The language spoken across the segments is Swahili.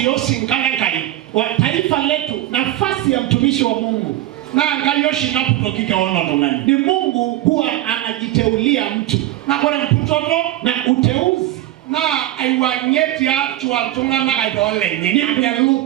siyosi nkalenkai wa taifa letu, nafasi ya mtumishi wa Mungu na ngayoshi na putokike ono tongani ni Mungu huwa anajiteulia mtu na kore mputoto na uteuzi na aiwanyeti actual tungana aidole ni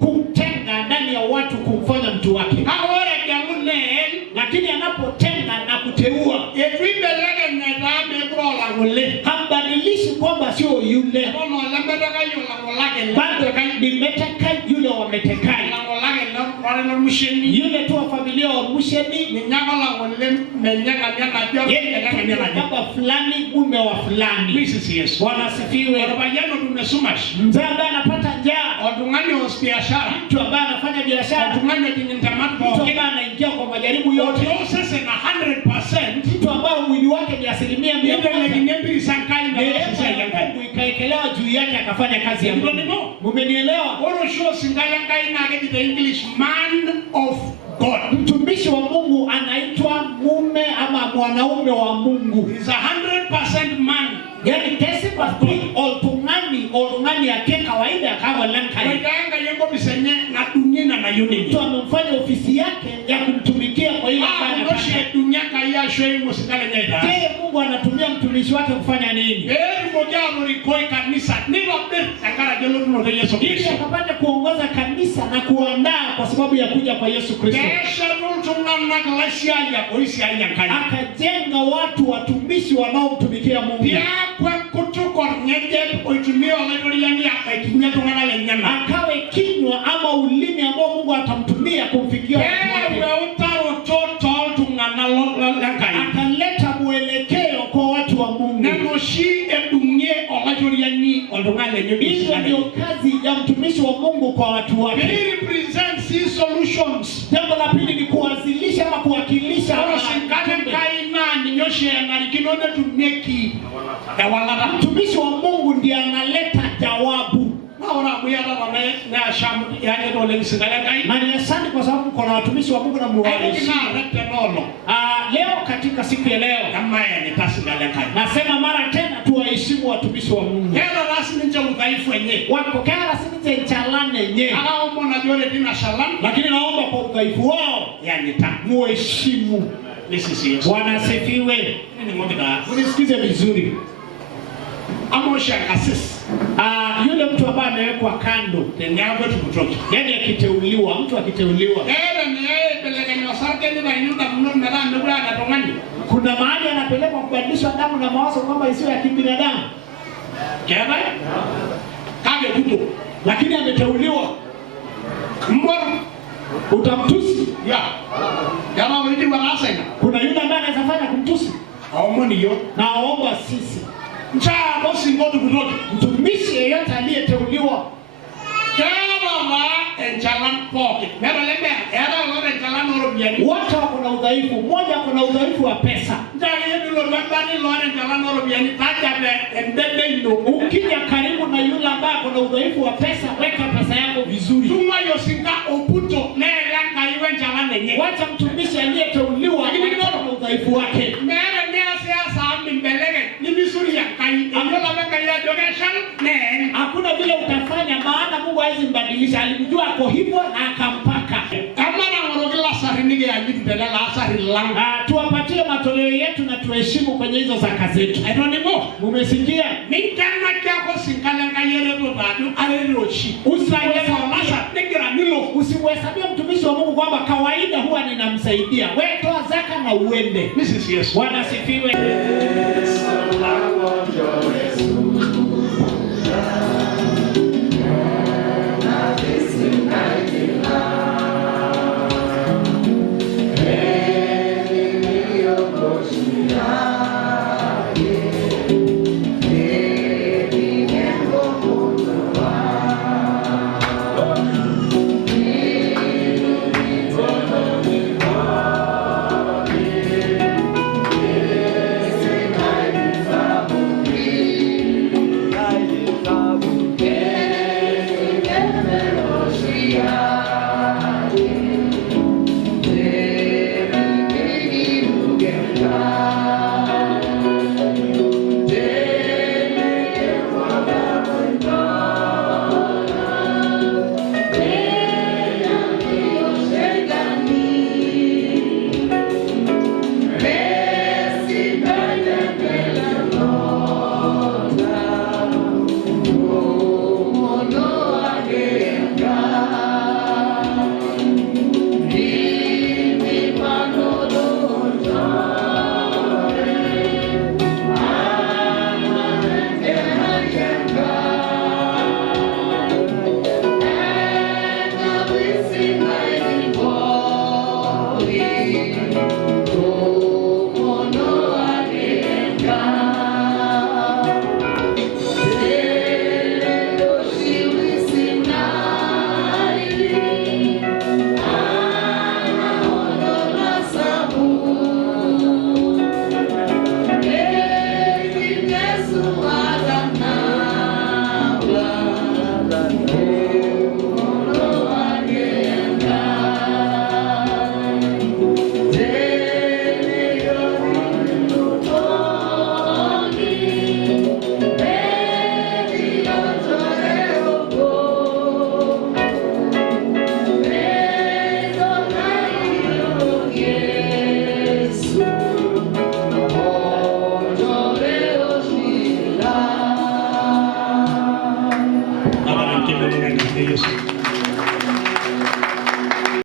kutenga ndani ya watu kumfanya mtu wake. Akore galune Lakini anapotenga na kuteua etwibelege ngedame kurola ngule hambadilishi kwamba sio yule ono lembetaka yola ngolake bado nimeteka yule wametekai ngolake na musheni yule tu wa familia wa Musheni ni nyakala ngole menyaka nyaka yeye baba fulani mume wa fulani. Mrs. Yesu Wanasifiwe. Wanabayano tumesumash Mzee ambaye anapata njaa, watungani wa biashara, mtu ambaye anafanya biashara, watungani jintamatu, mtu ambaye anaingia kwa majaribu yote, sasa na 100%, mtu ambaye mwili wake ni 100%, ndio sankai na Mungu ikaekelewa juu yake akafanya kazi ya Mungu. Mmenielewa? Oro show singala kai na the English man of God. Mtumishi wa Mungu anaitwa mume ama mwanaume wa Mungu. He's 100% man. Yani kesi kwa oltungani yake kawaida kama lanka. Wenganga yengo bisenye na dunia na yuni. Mtu amemfanya ofisi yake ya kumtumikia kwa ile bana. Ngoshi dunia kaya shwe musikale nyaida. Je, Mungu anatumia mtumishi wake kufanya nini? Moja mlikoi kanisa. Ni wapi sakara jelo tuno Yesu Kristo. Ili akapata kuongoza kanisa na kuandaa kwa sababu ya kuja kwa Yesu Kristo. Akajenga watu watumishi wanaomtumikia Mungu. Akawe kinywa ama ulimi ambao Mungu atamtumia kumfikia watu wake. Akaleta mwelekeo kwa watu wa Mungu. Hiyo ndio kazi ya mtumishi wa Mungu kwa watu wake. He represents his solutions. Jambo la pili ni kuwasilisha ama kuwakilisha mtumishi wa Mungu ndiye analeta jawabu. Na ni asante kwa sababu kuna watumishi wa Mungu na mwalimu. Leo katika siku ya leo nasema mara tena tuwaheshimu watumishi wa Mungu. Wako kera rasmi chalane nye. Lakini naomba kwa udhaifu wao muheshimu. Wanasifiwe. Unisikize vizuri. Yule mtu ambaye amewekwa kando, yani akiteuliwa, mtu akiteuliwa, kuna mahali anapelekwa kubadilishwa damu na mawazo kwamba isiyo ya kibinadamu. Kage kuto, lakini ameteuliwa. Utamtusi? Kuna yule ambaye anaweza fanya kumtusi. Na aomba sisi. Mtumishi yeyote aliyeteuliwa wote wako na udhaifu. Mmoja kuna udhaifu wa pesa. Ukija karibu na yule ambaye kuna udhaifu wa pesa, weka pesa yako vizuri. Wacha mtumishi aliyeteuliwa na udhaifu wake. Hakuna vile utafanya, maana Mungu hawezi mbadilisha. Alimjua ako hivyo na akampaka. Tuwapatie matoleo yetu na tuheshimu kwenye hizo zaka zetu. Mumesikia? Usimuhesabie mtumishi wa Mungu kwamba kawaida huwa ninamsaidia. Wewe toa zaka na uende. Mrs. Yesu. Wanasifiwe. Baba, nimkimbilie katika Yesu.